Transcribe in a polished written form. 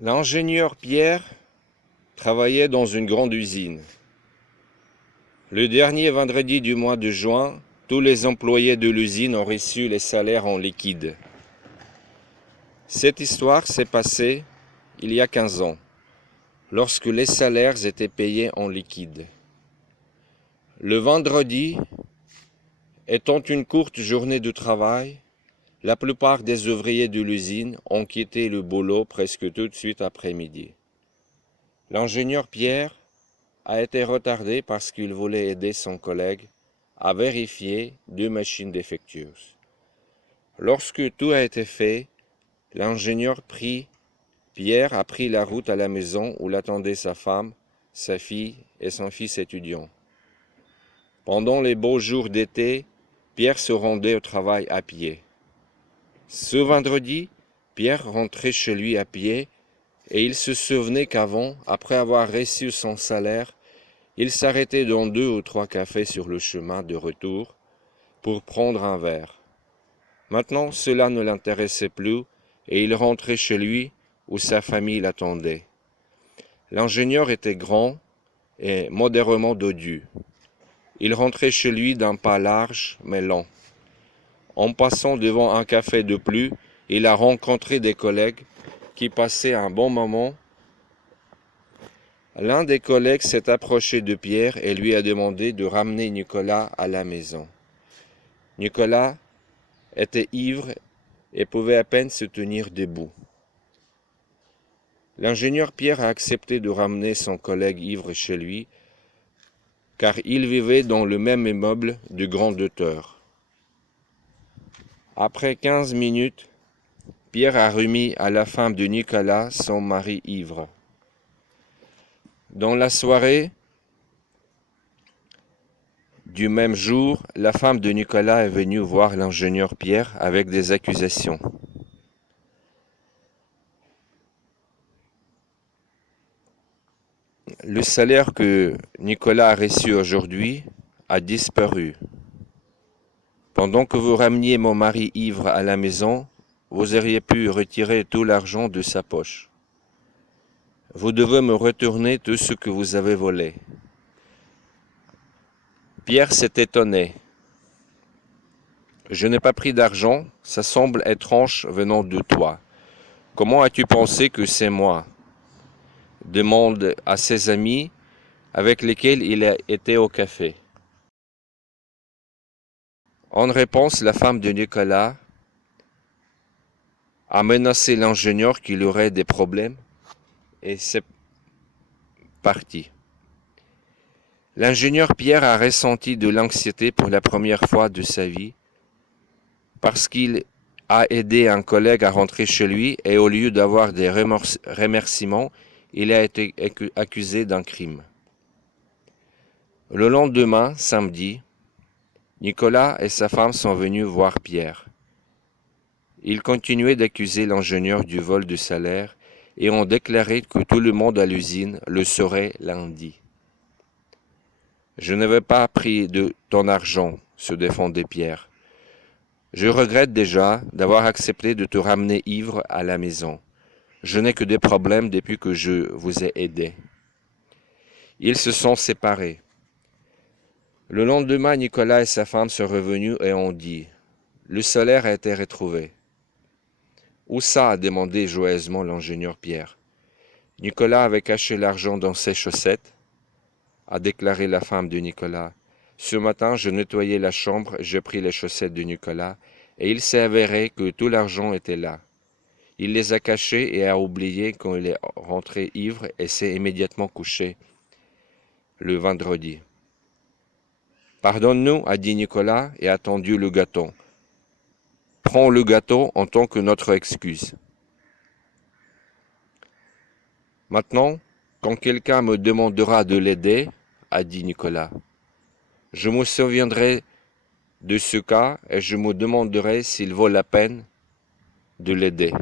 L'ingénieur Pierre travaillait dans une grande usine. Le dernier vendredi du mois de juin, tous les employés de l'usine ont reçu les salaires en liquide. Cette histoire s'est passée il y a 15 ans, lorsque les salaires étaient payés en liquide. Le vendredi, étant une courte journée de travail, la plupart des ouvriers de l'usine ont quitté le boulot presque tout de suite après-midi. L'ingénieur Pierre a été retardé parce qu'il voulait aider son collègue à vérifier 2 machines défectueuses. Lorsque tout a été fait, l'ingénieur Pierre a pris la route à la maison où l'attendaient sa femme, sa fille et son fils étudiant. Pendant les beaux jours d'été, Pierre se rendait au travail à pied. Ce vendredi, Pierre rentrait chez lui à pied et il se souvenait qu'avant, après avoir reçu son salaire, il s'arrêtait dans 2 ou 3 cafés sur le chemin de retour pour prendre un verre. Maintenant, cela ne l'intéressait plus et il rentrait chez lui où sa famille l'attendait. L'ingénieur était grand et modérément dodu. Il rentrait chez lui d'un pas large mais lent. En passant devant un café de plus, il a rencontré des collègues qui passaient un bon moment. L'un des collègues s'est approché de Pierre et lui a demandé de ramener Nicolas à la maison. Nicolas était ivre et pouvait à peine se tenir debout. L'ingénieur Pierre a accepté de ramener son collègue ivre chez lui, car il vivait dans le même immeuble de grande hauteur. Après 15 minutes, Pierre a remis à la femme de Nicolas son mari ivre. Dans la soirée du même jour, la femme de Nicolas est venue voir l'ingénieur Pierre avec des accusations. Le salaire que Nicolas a reçu aujourd'hui a disparu. Pendant que vous rameniez mon mari ivre à la maison, vous auriez pu retirer tout l'argent de sa poche. Vous devez me retourner tout ce que vous avez volé. Pierre s'est étonné. Je n'ai pas pris d'argent, ça semble étrange venant de toi. Comment as-tu pensé que c'est moi? Demande à ses amis avec lesquels il a été au café. En réponse, la femme de Nicolas a menacé l'ingénieur qu'il aurait des problèmes et c'est parti. L'ingénieur Pierre a ressenti de l'anxiété pour la première fois de sa vie parce qu'il a aidé un collègue à rentrer chez lui et au lieu d'avoir des remerciements, il a été accusé d'un crime. Le lendemain, samedi, Nicolas et sa femme sont venus voir Pierre. Ils continuaient d'accuser l'ingénieur du vol de salaire et ont déclaré que tout le monde à l'usine le saurait lundi. Je n'avais pas pris de ton argent, se défendait Pierre. Je regrette déjà d'avoir accepté de te ramener ivre à la maison. Je n'ai que des problèmes depuis que je vous ai aidé. Ils se sont séparés. Le lendemain, Nicolas et sa femme sont revenus et ont dit « Le salaire a été retrouvé. » Où ça? A demandé joyeusement l'ingénieur Pierre. Nicolas avait caché l'argent dans ses chaussettes, a déclaré la femme de Nicolas. Ce matin, je nettoyais la chambre, j'ai pris les chaussettes de Nicolas, et il s'est avéré que tout l'argent était là. Il les a cachés et a oublié quand il est rentré ivre et s'est immédiatement couché le vendredi. Pardonne-nous, a dit Nicolas et a tendu le gâteau. Prends le gâteau en tant que notre excuse. Maintenant, quand quelqu'un me demandera de l'aider, a dit Nicolas, je me souviendrai de ce cas et je me demanderai s'il vaut la peine de l'aider.